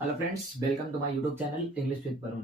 Hello friends, welcome to my YouTube channel English with Varun.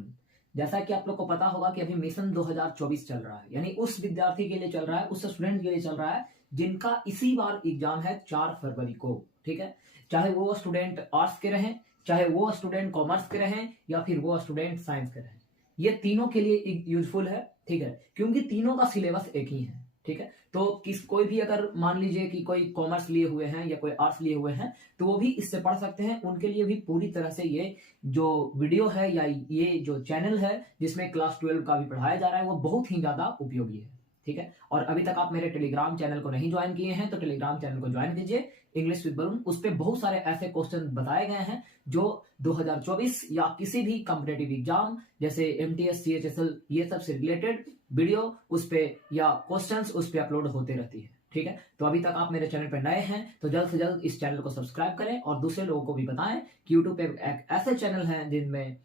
जैसा कि आप लोग को पता होगा कि अभी मिशन 2024 चल रहा है, यानी उस विद्यार्थी के लिए चल रहा है, उस स्टूडेंट के लिए चल रहा है जिनका इसी बार एग्जाम है 4 फरवरी को। ठीक है, चाहे वो स्टूडेंट आर्ट्स के रहें, चाहे वो स्टूडेंट कॉमर्स के रहें, या फिर वो स्टूडेंट साइंस के रहें, ये तीनों के लिए यूजफुल है। ठीक है, क्योंकि तीनों का सिलेबस एक ही है। ठीक है, तो कोई भी अगर मान लीजिए कि कोई कॉमर्स लिए हुए हैं या कोई आर्ट्स लिए हुए हैं, तो वो भी इससे पढ़ सकते हैं। उनके लिए भी पूरी तरह से ये जो वीडियो है या ये जो चैनल है जिसमें क्लास 12 का भी पढ़ाया जा रहा है, वो बहुत ही ज्यादा उपयोगी है। ठीक है, और अभी तक आप मेरे टेलीग्राम चैनल को नहीं ज्वाइन किए हैं तो टेलीग्राम चैनल को ज्वाइन कीजिए, इंग्लिश विद वरुण। उस पर बहुत सारे ऐसे क्वेश्चन बताए गए हैं जो 2024 या किसी भी कॉम्पिटेटिव एग्जाम जैसे एमटीएस, सीएचएसएल, ये सब से रिलेटेड वीडियो उस पे या क्वेश्चंस उस पे अपलोड होते रहती है। ठीक है, तो अभी तक आप मेरे चैनल पर नए हैं तो जल्द से जल्द इस चैनल को सब्सक्राइब करें और दूसरे लोगों को भी बताएं कि यूट्यूब पे एक ऐसे चैनल हैं जिनमें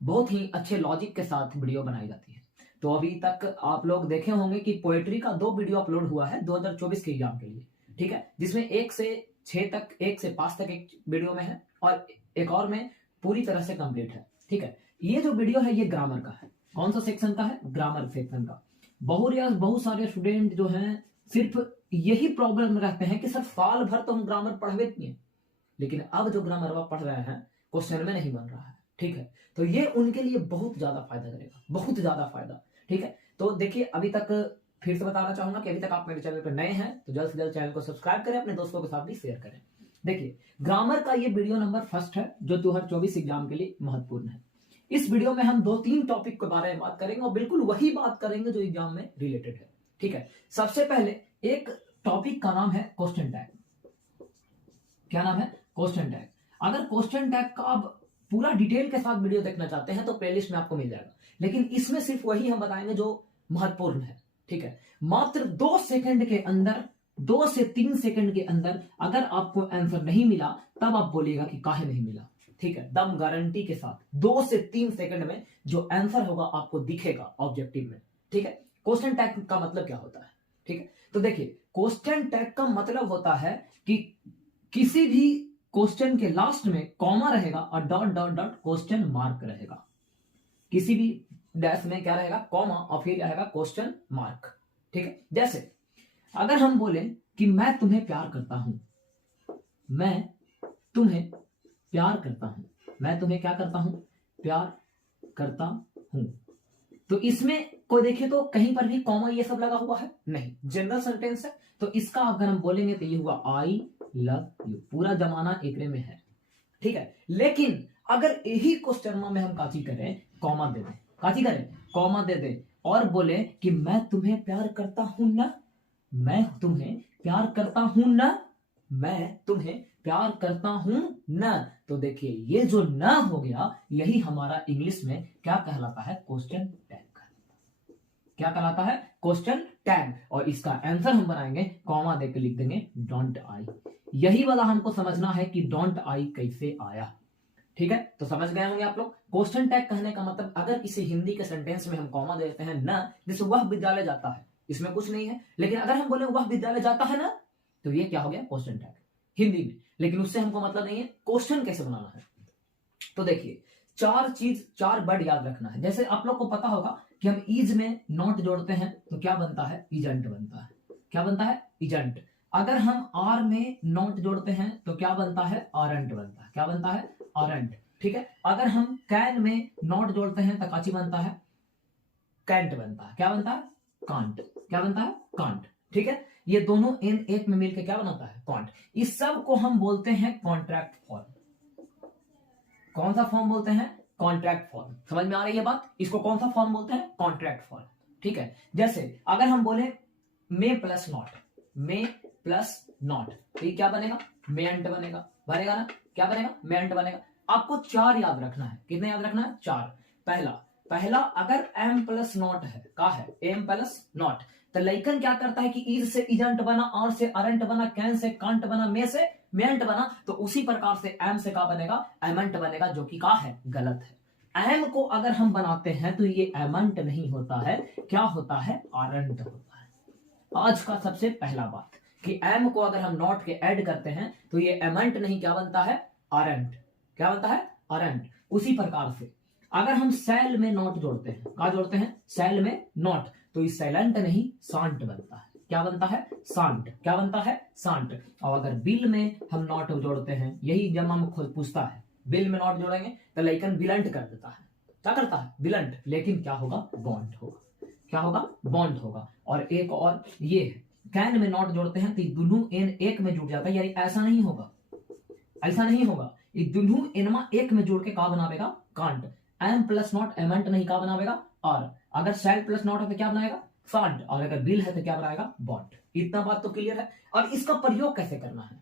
बहुत ही अच्छे लॉजिक के साथ वीडियो बनाई जाती है। तो अभी तक आप लोग देखे होंगे कि पोएट्री का 2 वीडियो अपलोड हुआ है 2024 के एग्जाम के लिए। ठीक है, जिसमें 1 से 6 तक, 1 से 5 तक एक वीडियो में है और एक और में पूरी तरह से कंप्लीट है। ठीक है, ये जो वीडियो है ये ग्रामर का है। कौन सा सेक्शन का है? ग्रामर सेक्शन का। बहुत सारे स्टूडेंट जो हैं सिर्फ यही प्रॉब्लम रहते हैं कि सर साल भर तो हम ग्रामर पढ़वे नहीं है, लेकिन अब जो ग्रामर आप पढ़ रहे हैं क्वेश्चन में नहीं बन रहा है। ठीक है, तो ये उनके लिए बहुत ज्यादा फायदा करेगा, बहुत ज्यादा फायदा। ठीक है, तो देखिए अभी तक फिर से बताना चाहूंगा कि अभी तक आप मेरे चैनल पर नए हैं तो जल्द से जल्द चैनल को सब्सक्राइब करें, अपने दोस्तों के साथ भी शेयर करें। देखिए, ग्रामर का ये वीडियो नंबर फर्स्ट है जो 2024 एग्जाम के लिए महत्वपूर्ण है। इस वीडियो में हम 2-3 टॉपिक के बारे में बात करेंगे और बिल्कुल वही बात करेंगे जो एग्जाम में रिलेटेड है। ठीक है, सबसे पहले एक टॉपिक का नाम है क्वेश्चन टैग। क्या नाम है? Question tag. अगर क्वेश्चन टैग का आप पूरा डिटेल के साथ वीडियो देखना चाहते हैं तो प्लेलिस्ट में आपको मिल जाएगा, लेकिन इसमें सिर्फ वही हम बताएंगे जो महत्वपूर्ण है। ठीक है, मात्र 2 सेकंड के अंदर, 2 से 3 सेकंड के अंदर अगर आपको आंसर नहीं मिला तब आप बोलिएगा कि काहे नहीं मिला। ठीक है, दम गारंटी के साथ 2 से 3 सेकंड में जो आंसर होगा आपको दिखेगा ऑब्जेक्टिव में। ठीक है, क्वेश्चन टैग का मतलब क्या होता है? ठीक है, तो देखिए क्वेश्चन टैग का मतलब होता है कि किसी भी क्वेश्चन के लास्ट में कॉमा रहेगा और dot dot dot question mark रहेगा। किसी भी डैश में क्या रहेगा? कॉमा और फिर रहेगा क्वेश्चन मार्क। ठीक है, जैसे अगर हम बोले कि मैं तुम्हें प्यार करता हूं, मैं तुम्हें प्यार करता हूं, मैं तुम्हें क्या करता हूं? प्यार करता हूं। तो इसमें कोई देखे तो कहीं पर भी कॉमा ये सब लगा हुआ है नहीं, जनरल सेंटेंस है। तो इसका अगर हम बोलेंगे तो ये हुआ आई लव यू, पूरा जमाना एकरे में है। ठीक है, लेकिन अगर यही क्वेश्चन में हम काची करें, कॉमा दे दें, काची करें, कॉमा दे दें और बोले कि मैं तुम्हें प्यार करता हूं ना, मैं तुम्हें प्यार करता हूं ना, मैं तुम्हें प्यार करता हूं ना, तो देखिए ये जो ना हो गया यही हमारा इंग्लिश में क्या कहलाता है? Question tag. क्या कहलाता है? Question tag. और इसका आंसर हम बनाएंगे, कॉमा देकर लिख देंगे डोंट आई। यही वाला हमको समझना है कि डोंट आई कैसे आया। ठीक है, तो समझ गए होंगे आप लोग। क्वेश्चन टैग कहने का मतलब अगर किसी हिंदी के सेंटेंस में हम कॉमा देते हैं ना, जैसे वह विद्यालय जाता है, इसमें कुछ नहीं है, लेकिन अगर हम बोले वह विद्यालय जाता है ना, तो ये क्या हो गया? क्वेश्चन टैग हिंदी में। लेकिन उससे हमको मतलब नहीं है। क्वेश्चन कैसे बनाना है? तो देखिए 4 वर्ड याद रखना है। जैसे आप लोग को पता होगा कि हम इज में नॉट जोड़ते हैं तो क्या बनता है? इजंट बनता है। क्या बनता है? इजंट। अगर हम आर में नॉट जोड़ते हैं तो क्या बनता है? आरंट बनता है। क्या बनता है? आरंट। ठीक है, अगर हम कैन में नॉट जोड़ते हैं तो काची बनता है? कैंट बनता है। क्या बनता है? कांट। क्या बनता है? कांट। ठीक है, ये दोनों इन एक में मिलकर क्या बनाता है? कांट। इस सब को हम बोलते हैं कॉन्ट्रैक्ट फॉर्म। कौन सा फॉर्म बोलते हैं? Contract form. समझ में आ रही है बात? इसको कौन सा फॉर्म बोलते हैं? Contract form. ठीक है, जैसे अगर हम बोले may plus not, may plus not, तो ये क्या बनेगा? मेंट बनेगा। बनेगा ना? क्या बनेगा? मेंट बनेगा। आपको 4 याद रखना है। कितने याद रखना है? 4। पहला अगर एम प्लस नॉट है, का है? एम प्लस नॉट, तो लइकन क्या करता है कि इज से इजंट बना, आर से अरंट बना, कैन से कांट बना, मे से मेंट बना, तो उसी प्रकार से एम से का बनेगा? एमंट बनेगा, जो कि का है? गलत है। एम को अगर हम बनाते हैं तो ये एमंट नहीं होता है, क्या होता है? आरंट होता है। आज का सबसे पहला बात कि एम को अगर हम नॉट के ऐड करते हैं तो ये एमंट नहीं, क्या बनता है? आरंट। क्या बनता है? अरेंट। उसी प्रकार से अगर हम सेल में नॉट जोड़ते हैं, कहा जोड़ते हैं, सेल में नॉट, तो ये साइलेंट नहीं सांट बनता है। क्या बनता है? सांट। क्या बनता है? सांट। और अगर बिल में हम नॉट जोड़ते हैं, यही जब हम खुद पूछता है बिल में नॉट जोड़ेंगे तो लाइकन बिलंट कर देता है। क्या करता है? बिलंट। लेकिन क्या होगा? बॉन्ड होगा। क्या होगा? बॉन्ड होगा। और एक और ये कैन में नॉट जोड़ते हैं तो दोनों एन एक में जुड़ जाता है, यानी ऐसा नहीं होगा, ऐसा नहीं होगा, ये दोनों एनमा एक में जोड़ के का बनावेगा? कांट। एम प्लस नॉट एमेंट नहीं का बनावेगा? और अगर सेल प्लस नॉट है तो क्या बनाएगा? सांट। और अगर बिल है तो क्या बनाएगा? बॉन्ड। इतना बात तो क्लियर है। अब इसका प्रयोग कैसे करना है,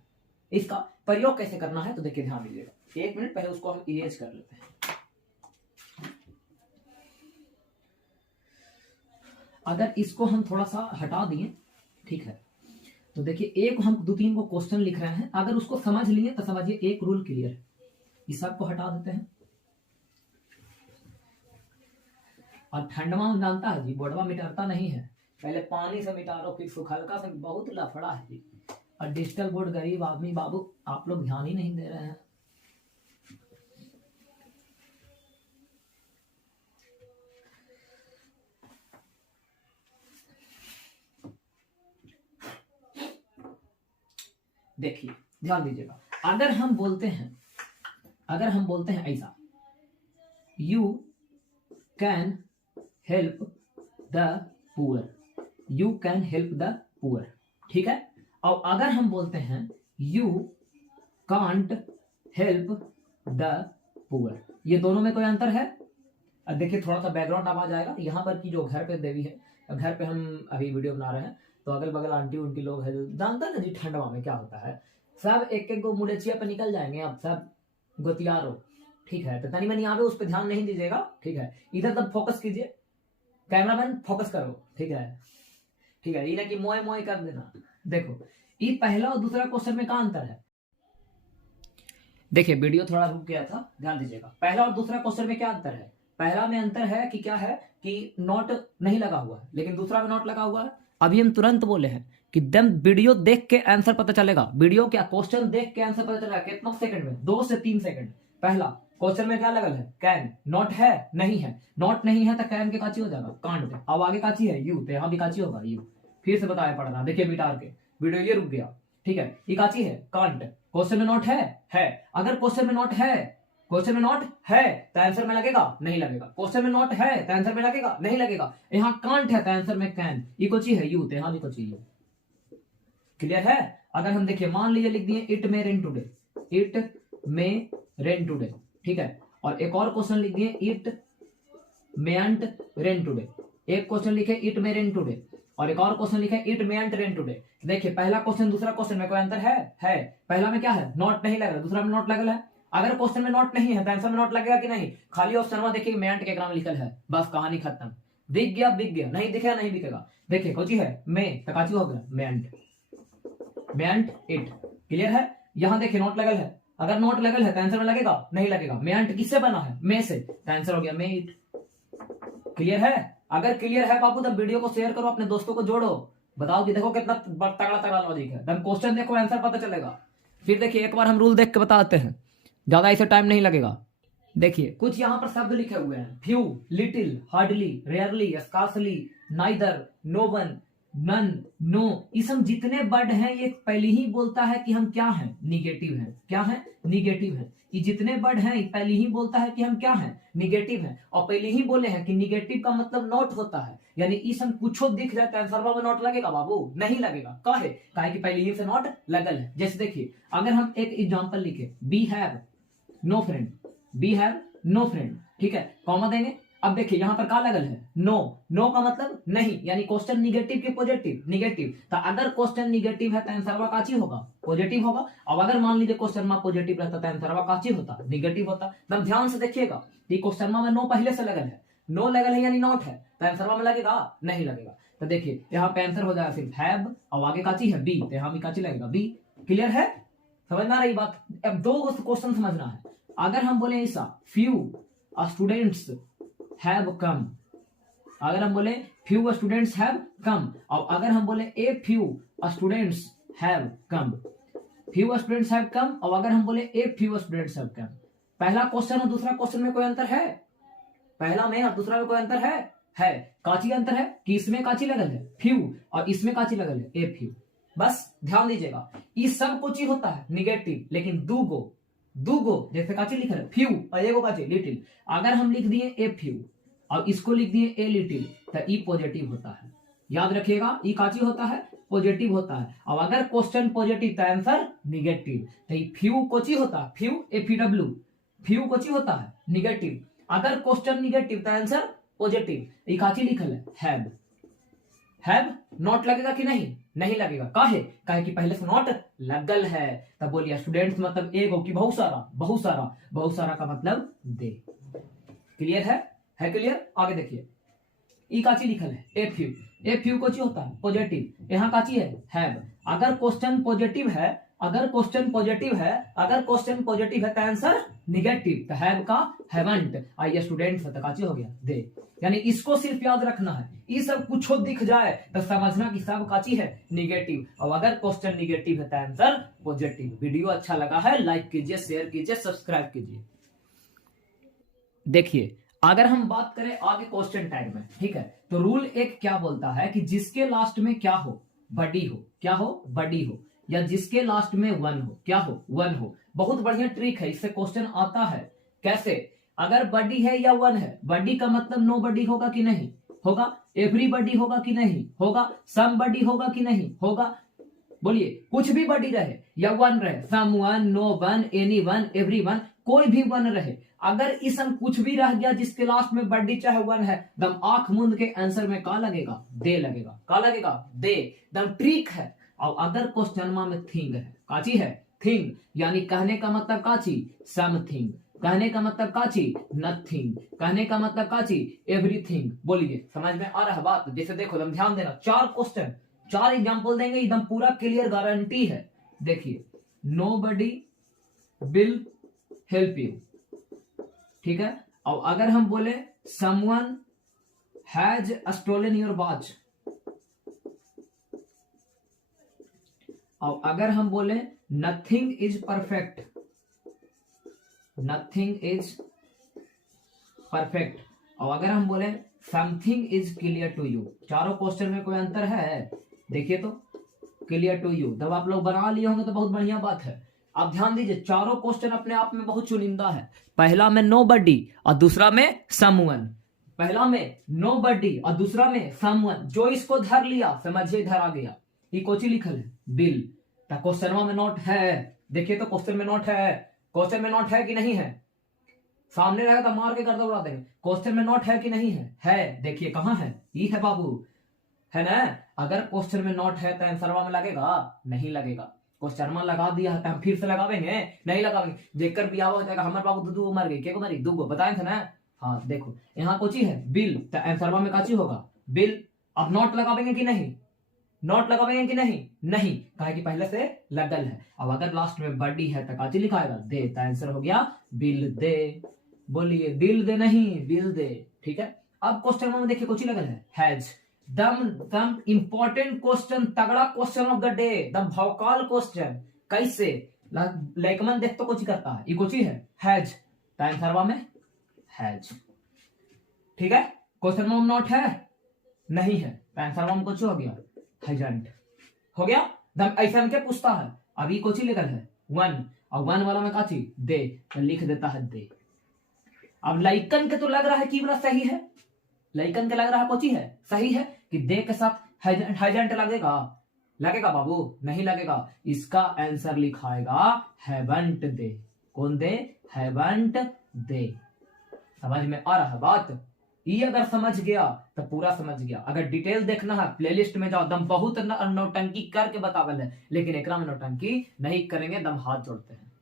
इसका प्रयोग कैसे करना है तो देखिए ध्यान दीजिएगा। एक मिनट पहले उसको हम इरेज कर लेते हैं। अगर इसको हम थोड़ा सा हटा दिए, ठीक है, तो देखिए एक हम 2-3 को क्वेश्चन लिख रहे हैं, अगर उसको समझ लिए तो समझिए एक रूल क्लियर है। इस सब को हटा देते हैं। और ठंडवा में जानता है जी, बोर्डवा मिटाता नहीं है, पहले पानी से मिटारो फिर सुखलका से, बहुत लफड़ा है जी। और डिजिटल बोर्ड गरीब आदमी बाबू आप लोग ध्यान ही नहीं दे रहे हैं। देखिए ध्यान दीजिएगा, अगर हम बोलते हैं ऐसा, you can help the poor, you can help the poor, ठीक है। और अगर हम बोलते हैं you can't help the poor, ये दोनों में कोई अंतर है? अब देखिए थोड़ा सा बैकग्राउंड आवाज आएगा यहाँ पर की जो घर पे देवी है, घर पे हम अभी वीडियो बना रहे हैं, तो अगल बगल आंटी उनकी लोग है, जानता है ना जी ठंडवा में क्या होता है, सब एक एक गो मुलेचिया पे निकल जाएंगे, आप सब गोतियारो, ठीक है। तो तनी मनी आवे उस पर ध्यान नहीं दीजिएगा, ठीक है। इधर तब फोकस कीजिए, कैमरामैन फोकस करो, ठीक है, ठीक है। ये कि मोए मोए कर देना। देखो ये पहला और दूसरा क्वेश्चन में क्या अंतर है? देखिए वीडियो थोड़ा रुक गया था, ध्यान दीजिएगा। पहला और दूसरा क्वेश्चन में क्या अंतर है? पहला में अंतर है कि क्या है कि नोट नहीं लगा हुआ है, लेकिन दूसरा में नोट लगा हुआ है। अभी हम तुरंत बोले हैं कि दम वीडियो देख के आंसर पता चलेगा, वीडियो क्या क्वेश्चन देख के आंसर पता चलेगा कितना सेकंड में? 2 से 3 सेकंड। पहला क्वेश्चन में क्या लगल है? कैन। नॉट है? नहीं है। नॉट नहीं है तो कैन के काची हो जाएगा? कांट। अब आगे काची है? यू। तो यहाँ भी काची होगा? यू। फिर से बताया पढ़ना, देखिए मिटार के वीडियो ये रुक गया, ठीक है। ये काची है? कांट। क्वेश्चन में नॉट है। अगर क्वेश्चन में नॉट है, क्वेश्चन में नॉट है तो आंसर में लगेगा? नहीं लगेगा। क्वेश्चन में नॉट है तो आंसर में लगेगा? नहीं लगेगा। यहाँ कांट है तो आंसर में कैन। ये कोची है? यू। तो यहाँ भी कोची यू। क्लियर है? अगर हम देखिए मान लीजिए लिख दिए it may rain today, it may rain today, ठीक है। और एक और क्वेश्चन लिख दिए इट मेंट रेन टुडे। एक क्वेश्चन लिखे इट मे रेन टुडे और एक और क्वेश्चन लिखे इट मेंट रेन टुडे। देखिए पहला क्वेश्चन दूसरा क्वेश्चन में कोई अंतर है? पहला में क्या है? नॉट नहीं लग रहा, दूसरा में नॉट लगल है। अगर क्वेश्चन में नॉट नहीं है तो आंसर में नॉट लगेगा कि नहीं? खाली ऑप्शन में देखिए मेंट के ग्राम लिखल है, बस कहानी खत्म। दिख गया बिक गया, नहीं दिखेगा नहीं बिकेगा। देखिए कोची है? में तो काची हो गया? मेंट। मेंट इट। क्लियर है? यहां देखिए नोट लगल है, अगर नोट लगल है तो आंसर में लगेगा? नहीं लगेगा। मेंट किससे बना है? में से, तो आंसर हो गया में इट। क्लियर है? अगर क्लियर है बाबू तब वीडियो को शेयर करो, अपने दोस्तों को जोड़ो, बताओ कि देखो कितना तगड़ा तगड़ा लॉजिक है। तब क्वेश्चन देखो आंसर पता चलेगा। फिर देखिए एक बार हम रूल देख के बताते हैं, ज्यादा इसे टाइम नहीं लगेगा। देखिए कुछ यहाँ पर शब्द लिखे हुए हैं, few, little, hardly, rarely, scarcely, neither, no one, none, no. ये सब जितने वर्ड हैं ये पहले ही बोलता है कि हम क्या हैं? निगेटिव हैं। क्या है? निगेटिव है। ये जितने वर्ड हैं पहले ही बोलता है कि हम क्या हैं? निगेटिव हैं। और पहले ही बोले हैं कि निगेटिव का मतलब नॉट होता है, यानी ये सब कुछ दिख जाता है आंसर में नॉट लगेगा बाबू? नहीं लगेगा। काहे? कि पहले ही से नॉट लगल है। जैसे देखिए अगर हम एक एग्जांपल लिखे, we have no friend, we have no friend, ठीक है, कॉमा देंगे। अब देखिए यहां पर क्या लगल है? नो। नो का मतलब नहीं, यानी क्वेश्चन निगेटिव के पॉजिटिव? निगेटिव। तो अगर क्वेश्चन निगेटिव है तो आंसर काची होगा? पॉजिटिव होगा। अब अगर मान लीजिए क्वेश्चन में पॉजिटिव रहता तो आंसर काची होता? निगेटिव होता। तब ध्यान से देखिएगा कि क्वेश्चन में नो पहले से लगल है, नो लगल है यानी नॉट है, तो आंसर में लगेगा? नहीं लगेगा। तो देखिए यहाँ पे आंसर हो जाएगा सिर्फ हैव और आगे काची है? बी। तो यहाँ भी काची लगेगा? बी। क्लियर है? समझना रही बात? अब 2 क्वेश्चन समझना है। अगर हम बोले ऐसा, फ्यू स्टूडेंट्स हैव कम, अगर हम बोले फ्यू स्टूडेंट्स हैव कम, और अगर हम बोले a few students have come, few students have come, और अगर हम बोले a few students have come, पहला क्वेश्चन और दूसरा क्वेश्चन में कोई अंतर है? पहला में और दूसरा में कोई अंतर है। काची अंतर है कि इसमें काची लगल है फ्यू और इसमें काची लगल है ए फ्यू। बस ध्यान दीजिएगा, ये सब कुछ ही होता है निगेटिव, लेकिन दूगो जैसे काची लिखा है फ्यू और एगो काची लिटिल, अगर हम लिख दिए ए फ्यू और इसको लिख दिए ए लिटिल तो ई पॉजिटिव होता है। याद रखिएगा, ई काची होता है? पॉजिटिव होता है। और अगर क्वेश्चन पॉजिटिव तो आंसर निगेटिव। तो ये फ्यू कोची होता है? फ्यू एफडब्ल्यू, फ्यू कोची होता है? निगेटिव। अगर क्वेश्चन निगेटिव तो आंसर पॉजिटिव। ये काची लिखल है? हैव नॉट लगेगा कि नहीं? नहीं लगेगा। काहे कि पहले से नॉट लगल है। तब बोलिए स्टूडेंट्स मतलब एगो कि बहुत सारा का मतलब दे। क्लियर है क्लियर? आगे देखिए, ई काची लिखल है ए फ्यू कोची होता है? पॉजिटिव। यहाँ काची है? हैव। अगर क्वेश्चन पॉजिटिव है तो आंसर निगेटिव। तो हैव का हैवंट, आइए स्टूडेंट्स तो काची हो गया? दे। यानी इसको सिर्फ याद रखना है, ये सब कुछ दिख जाए तो समझना कि सब काची है? निगेटिव। और अगर क्वेश्चन निगेटिव है तो आंसर पॉजिटिव। वीडियो अच्छा लगा है लाइक कीजिए, शेयर कीजिए, सब्सक्राइब कीजिए। देखिए, अगर हम बात करें आगे क्वेश्चन टैग में, ठीक है, तो रूल एक क्या बोलता है कि जिसके लास्ट में क्या हो? बडी हो। क्या हो? बडी हो। या जिसके लास्ट में वन हो। क्या हो? वन हो। बहुत बढ़िया ट्रिक है, इससे क्वेश्चन आता है। कैसे? अगर बडी है या वन है, बडी का मतलब नो बडी होगा कि नहीं होगा? एवरीबडी होगा कि नहीं होगा? सम बडी होगा कि नहीं होगा? बोलिए, कुछ भी बडी रहे या वन रहे, someone, no one, anyone, everyone, कोई भी वन रहे, अगर इसम कुछ भी रह गया जिसके लास्ट में बडी चाहे वन है, दम आंख मूंद के आंसर में का लगेगा? दे लगेगा। का लगेगा? दे। दम ट्रिक है। और अगर क्वेश्चन में थिंग है, काची है? थिंग। यानी कहने का मतलब काची? समथिंग। कहने का मतलब काची? नथिंग। कहने का मतलब काची? एवरीथिंग। बोलिए, समझ में आ रहा है बात? जैसे देखो, तुम ध्यान देना, 4 क्वेश्चन, 4 एग्जांपल देंगे, एकदम पूरा क्लियर गारंटी है। देखिए, नोबडी विल हेल्प यू, ठीक है। और अगर हम बोले someone has stolen your watch, और अगर हम बोले nothing is perfect, nothing is perfect, और अगर हम बोले something is clear to you, चारों क्वेश्चन में कोई अंतर है? देखिए तो, क्लियर टू यू, जब आप लोग बना लिए होंगे तो बहुत बढ़िया बात है। आप ध्यान दीजिए, चारों क्वेश्चन अपने आप में बहुत चुनिंदा है। पहला में नोबडी और दूसरा में समवन। पहला में नोबडी और दूसरा में समवन। जो इसको धर लिया समझिए इधर आ गया। ये कोची लिखल है? बिल। क्वेश्चन में नोट है। देखिए तो क्वेश्चन में नोट है। क्वेश्चन में नोट है कि नहीं है? सामने रहेगा तो मार के गर्दा उड़ा देंगे। क्वेश्चन में नोट है कि नहीं है? है। देखिए कहां है? ये है बाबू, है ना। अगर क्वेश्चन में नोट है तो आंसर में लगेगा? नहीं लगेगा। क्वेश्चन में लगा दिया है तो हम फिर से लगावेंगे? नहीं लगावेंगे। देखकर भी हो जाएगा हमारे बाबू दू मर गई, क्या मरी? दूगो बताए थे ना। हाँ देखो, यहाँ कोची है? बिल। तो आंसर में काची होगा? बिल। अब नोट लगावेंगे कि नहीं? नोट लगावेंगे कि नहीं? नहीं, कहे कि पहले से लगल है। अब अगर लास्ट में बडी है तो काची लिखाएगा? दे। तो आंसर हो गया बिल दे। बोलिए, बिल दे नहीं, बिल दे। ठीक है। अब क्वेश्चन में देखिए कोची लगल है? हैज। दम इंपॉर्टेंट क्वेश्चन, तगड़ा क्वेश्चन ऑफ द डे, दम भौकाल क्वेश्चन। कैसे? लाइकमन देख तो कोची करता है, ये कोची है? हैज। तो आंसर में हैज। ठीक है। क्वेश्चन में नोट है? नहीं है। तो आंसर में कुछ हो गया? हैजंट। हो गया। दम ऐसा के पूछता है, अभी कोची लेकर है? वन। और वन वाला में काची? दे। तो लिख देता है दे। अब लाइकन के तो लग रहा है कि वाला सही है, लाइकन के लग रहा है कोची है? सही है कि दे के साथ हैजंट लगेगा? लगेगा बाबू? नहीं लगेगा। इसका आंसर लिखाएगा हैवंट दे। कौन दे? हैवंट दे। समझ में आ रहा है बात? ये अगर समझ गया तो पूरा समझ गया। अगर डिटेल देखना है प्लेलिस्ट में जाओ, दम बहुत नौटंकी करके बतावल है, लेकिन एकरा में नौटंकी नहीं करेंगे, दम हाथ जोड़ते हैं।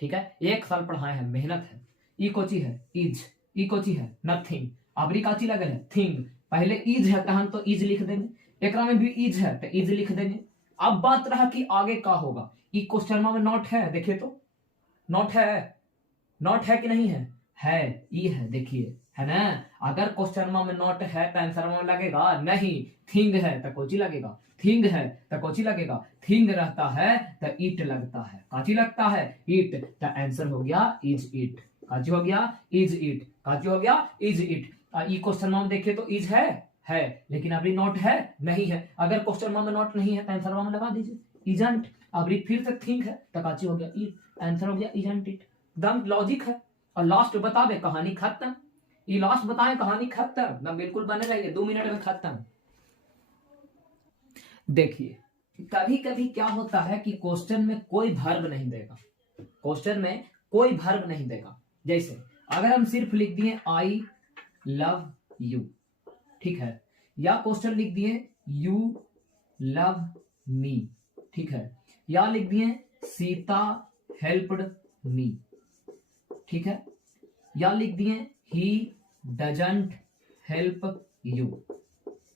ठीक है। 1 साल पढ़ाए हैं, मेहनत है। ई कोची है? इज। ई कोची है? नथिंग। अबरी काची लगल है? थिंग। पहले इज है तो हम तो इज लिख देंगे, एकरा में भी इज है तो इज लिख देंगे। अब बात रहा कि आगे का होगा। ई क्वेश्चन में नोट है? देखिए तो, नोट है? नोट है कि नहीं है? है। ई है, देखिए है ना। अगर क्वेश्चन में नॉट है तो आंसर में लगेगा नहीं, थिंग है तो कोची लगेगा, थिंग है तो कोची लगेगा, थिंग रहता है तो ईट लगता है, काची लगता है, ईट, तो आंसर हो गया इज ईट, काची हो गया इज ईट, काची हो गया इज ईट। ई क्वेश्चन में देखिए तो इज है, लेकिन अभी नॉट है नहीं है, अगर क्वेश्चन में नॉट नहीं है तो आंसर में लगा दीजिए इजंट, अभी फिर से थिंक है तो काची हो गया ईट, आंसर हो गया इजंट इट, एकदम लॉजिक है। और लास्ट बतावे कहानी खत्म, ये लास्ट बताएं कहानी खत्म, ना बिल्कुल बने रहिए, 2 मिनट में खत्म। देखिए कभी कभी क्या होता है कि क्वेश्चन में कोई वर्ब नहीं देगा, क्वेश्चन में कोई वर्ब नहीं देगा, जैसे अगर हम सिर्फ लिख दिए आई लव यू, ठीक है, या क्वेश्चन लिख दिए यू लव मी, ठीक है, या लिख दिए सीता हेल्प्ड मी, ठीक है, या लिख दिए ही डजंट हेल्प यू,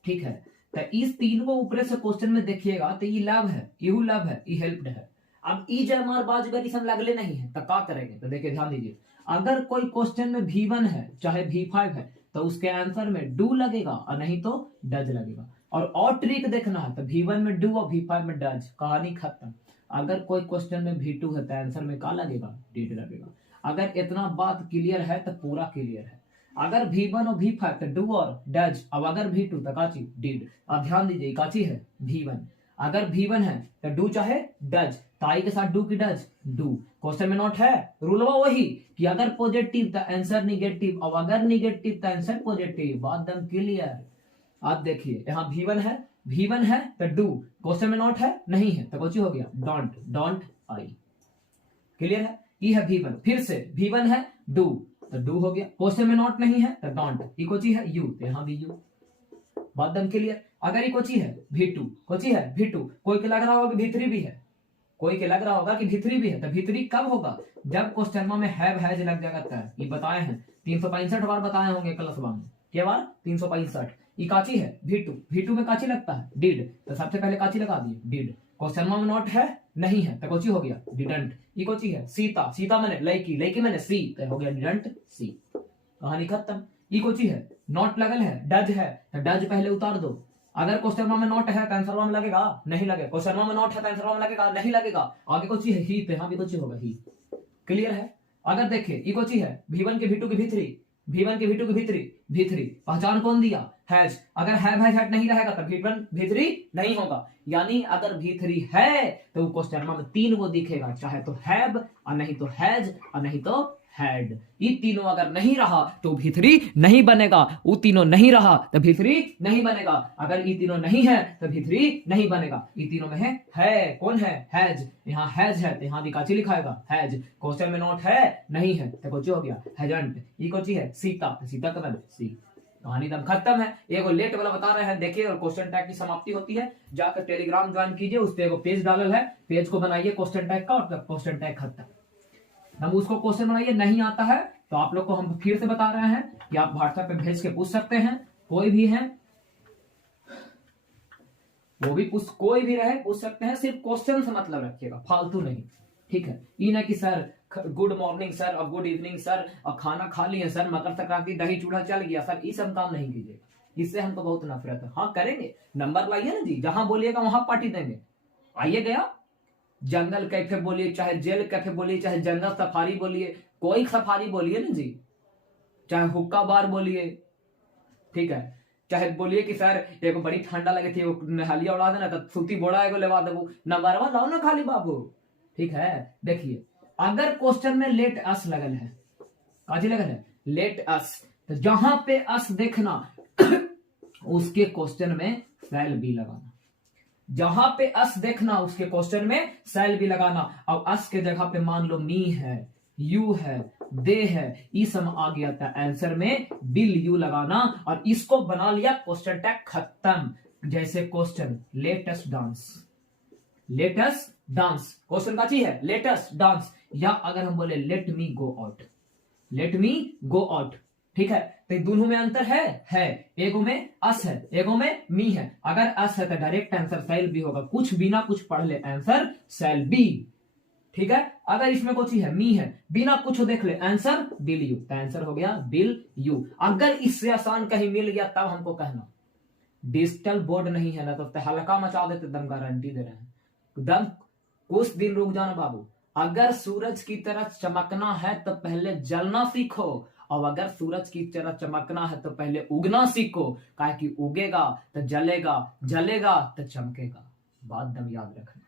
ठीक है, तो इस तीन को ऊपर से क्वेश्चन में देखिएगा तो ये लव है, यू लव है, ये हेल्प्ड है। अब ई जब हमारे बाज अगर इसमें लगले नहीं है तो क्या करेंगे, तो देखिए ध्यान दीजिए, अगर कोई क्वेश्चन में V1 है चाहे V5 है तो उसके आंसर में डू लगेगा और नहीं तो डज लगेगा। और ट्रिक देखना है तो V1 में डू और V5 में डज, कहानी खत्म। अगर कोई क्वेश्चन में V2 है तो आंसर में क्या लगेगा, डिड लगेगा। अगर इतना बात क्लियर है तो पूरा क्लियर है। अगर V1 और V5 तो डू और डज, अब अगर V2 तो काची डिड। अब ध्यान दीजिए काची है V1, अगर V1 है तो डू चाहे डज, ताई के साथ डू की डज डू। क्वेश्चन में नॉट है, रूल वही कि अगर पॉजिटिव तो आंसर निगेटिव, और अगर निगेटिव तो आंसर पॉजिटिव, बात एकदम क्लियर। आप देखिए यहाँ V1 है तो डू, क्वेश्चन में नॉट है नहीं है तो कुछ हो गया डोंट आई, क्लियर है। ये है V1, फिर से V1 है डू तो डू हो गया, क्वेश्चन में नॉट नहीं है तो डोंट, ये कोची है यू तो यहाँ भी यू, बात एकदम क्लियर। अगर ये कोची है V2, कोची है V2, कोई के लग रहा होगा कि V3 भी है, कोई के लग रहा होगा कि V3 भी है, तो V3 कब होगा, जब क्वेश्चन में हैव हैज लग जाएगा तब। ये बताए हैं 365 बार बताए होंगे क्लास में, क्या बार 365। ये काची है V2 में काची लगता है डिड, तो सबसे पहले काची लगा दिए डिड। क्वेश्चन में नॉट है नहीं है तो कोची हो गया डिडंट। ये कोची है सीता मैंने लड़की मैंने सी, तो हो गया डिडंट सी, कहानी खत्म। ये कोची है नॉट लगल है, डज है तो डज पहले उतार दो। अगर क्वेश्चन में नॉट है तो आंसर में लगेगा नहीं लगेगा, क्वेश्चन में नॉट है तो आंसर में लगेगा नहीं लगेगा। आगे कोची है ही, तो यहाँ भी कोची होगा ही, क्लियर है। अगर देखिए ये कोची है V1 के V2 के V3, V1 के V2 के V3, पहचान कौन दिया, हैज। अगर हैव नहीं रहेगा तो V1 V3 नहीं होगा, यानी अगर V3 है तो क्वेश्चन में 3 वो दिखेगा, चाहे तो हैव और नहीं तो हैज और नहीं तो हैड। ये तीनों अगर नहीं रहा तो V3 नहीं बनेगा, वो तीनों नहीं रहा तो V3 नहीं बनेगा। अगर ये तीनों नहीं है तो V3 नहीं बनेगा। ये तीनों में है कौन है, हैज। यहाँ हैज है तो यहाँ भी काची लिखाएगा हैज। क्वेश्चन में नॉट है नहीं है तो कुछ हो गया हैजंट। ये कौन है सीता का बने सी, कहानी एकदम खत्म है। एगो लेट वाला बता रहे हैं देखिए, और क्वेश्चन टैग की समाप्ति होती है, जाकर टेलीग्राम ज्वाइन कीजिए, उस पर एगो पेज डालल है, पेज को बनाइए क्वेश्चन टैग का, और क्वेश्चन टैग खत्म। हम उसको क्वेश्चन बनाइए, नहीं आता है तो आप लोग को हम फिर से बता रहे हैं कि आप व्हाट्सएप पे भेज के पूछ सकते हैं, कोई भी है वो भी कोई भी रहे पूछ सकते हैं, सिर्फ क्वेश्चन से मतलब रखिएगा, फालतू नहीं, ठीक है। ये ना कि सर गुड मॉर्निंग सर और गुड इवनिंग सर और खाना खा लिए सर, मकर संक्रांति दही चूड़ा चल गया सर, ये सब काम नहीं कीजिएगा, इससे हमको बहुत नफरत है। हाँ करेंगे, नंबर लाइए ना जी, जहां बोलिएगा वहां पार्टी देंगे। आइए गया जंगल कैफे बोलिए, चाहे जेल कैफे बोलिए, चाहे जंगल सफारी बोलिए, कोई सफारी बोलिए ना जी, चाहे हुक्का बार बोलिए, ठीक है, चाहे बोलिए कि सर एक बड़ी ठंडा लगे थी नहालिया उड़ा देना तो सूती बोड़ा एगो लेवा देबू, नंबरवा लाओ ना खाली बाबू, ठीक है। देखिए अगर क्वेश्चन में लेट अस लगल है, काजी लगल है लेट अस, तो जहां पे अस देखना उसके क्वेश्चन में शैल बी लगाना, जहां पे अस देखना उसके क्वेश्चन में शैल बी लगाना। अब अस के जगह पे मान लो मी है, यू है, दे है, ई सब आ गया था, आंसर में बिल यू लगाना, और इसको बना लिया क्वेश्चन टैग खत्म। जैसे क्वेश्चन लेटेस्ट डांस, क्वेश्चन का चीज है लेटेस्ट डांस, या अगर हम बोले लेट मी गो आउट, ठीक है, तो दोनों में अंतर है, एगो में अस है, एगो में मी है। अगर अस है तो डायरेक्ट आंसर शैल बी होगा, कुछ बिना कुछ पढ़ ले आंसर शैल बी, ठीक है। अगर इसमें कुछ है मी है, बिना कुछ देख ले आंसर बिल यू, तो आंसर हो गया बिल यू। अगर इससे आसान कहीं मिल गया तब हमको कहना। डिजिटल बोर्ड नहीं है ना, तो हल्का मचा देते, दम गारंटी दे रहे हैं, दम कुछ दिन रुक जाना बाबू। अगर सूरज की तरह चमकना है तो पहले जलना सीखो, और अगर सूरज की तरह चमकना है तो पहले उगना सीखो, काहे कि उगेगा तो जलेगा, जलेगा तो चमकेगा। बात दम याद रखना,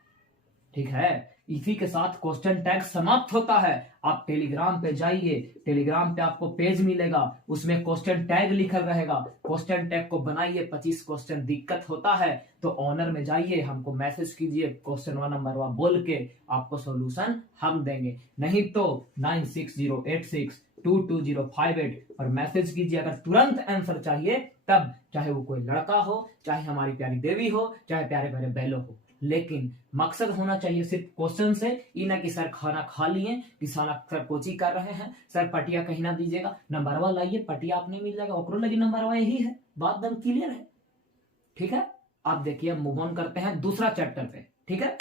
ठीक है। इसी के साथ क्वेश्चन टैग समाप्त होता है। आप टेलीग्राम पे जाइए, टेलीग्राम पे आपको पेज मिलेगा, उसमें क्वेश्चन टैग लिखल रहेगा, क्वेश्चन टैग को बनाइए। 25 क्वेश्चन दिक्कत होता है तो ऑनर में जाइए, हमको मैसेज कीजिए, क्वेश्चन 1 नंबर वा बोल के आपको सॉल्यूशन हम देंगे। नहीं तो 9608622058 पर मैसेज कीजिए अगर तुरंत आंसर चाहिए तब, चाहे वो कोई लड़का हो, चाहे हमारी प्यारी देवी हो, चाहे प्यारे प्यारे बैलो हो, लेकिन मकसद होना चाहिए सिर्फ क्वेश्चन से। ये ना कि सर खाना खा लिए, कि सर कोचिंग कर रहे हैं, सर पटिया कहीं ना दीजिएगा, नंबरवा लाइए, पटिया आपने मिल जाएगा, ओकरो लगी नंबरवा यही है। बात दम क्लियर है, ठीक है। आप देखिए मूव ऑन करते हैं दूसरा चैप्टर पे, ठीक है।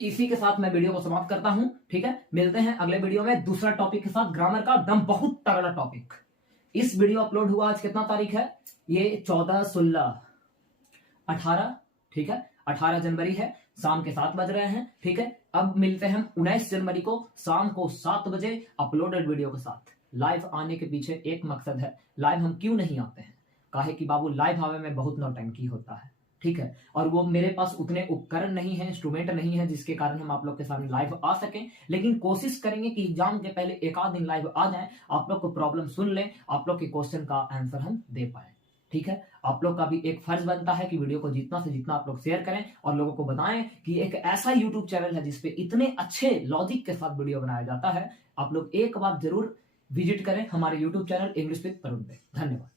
इसी के साथ मैं वीडियो को समाप्त करता हूं, ठीक है। मिलते हैं अगले वीडियो में दूसरा टॉपिक के साथ, ग्रामर का दम बहुत तगड़ा टॉपिक। इस वीडियो अपलोड हुआ आज कितना तारीख है, ये 14, 16, 18, ठीक है, 18 जनवरी है, शाम के 7 बज रहे हैं, ठीक है। अब मिलते हैं 19 जनवरी को शाम को 7 बजे अपलोडेड वीडियो के साथ। लाइव आने के पीछे एक मकसद है, लाइव हम क्यों नहीं आते हैं, काहे कि बाबू लाइव आवे में बहुत नौटंकी होता है, ठीक है। और वो मेरे पास उतने उपकरण नहीं है, इंस्ट्रूमेंट नहीं है, जिसके कारण हम आप लोग के सामने लाइव आ सकें। लेकिन कोशिश करेंगे कि एग्जाम के पहले एक आध दिन लाइव आ जाए, आप लोग को प्रॉब्लम सुन लें, आप लोग के क्वेश्चन का आंसर हम दे पाए, ठीक है। आप लोग का भी एक फर्ज बनता है कि वीडियो को जितना से जितना आप लोग शेयर करें और लोगों को बताएं कि एक ऐसा यूट्यूब चैनल है जिसपे इतने अच्छे लॉजिक के साथ वीडियो बनाया जाता है। आप लोग एक बार जरूर विजिट करें हमारे YouTube channel English with Varun पे। धन्यवाद।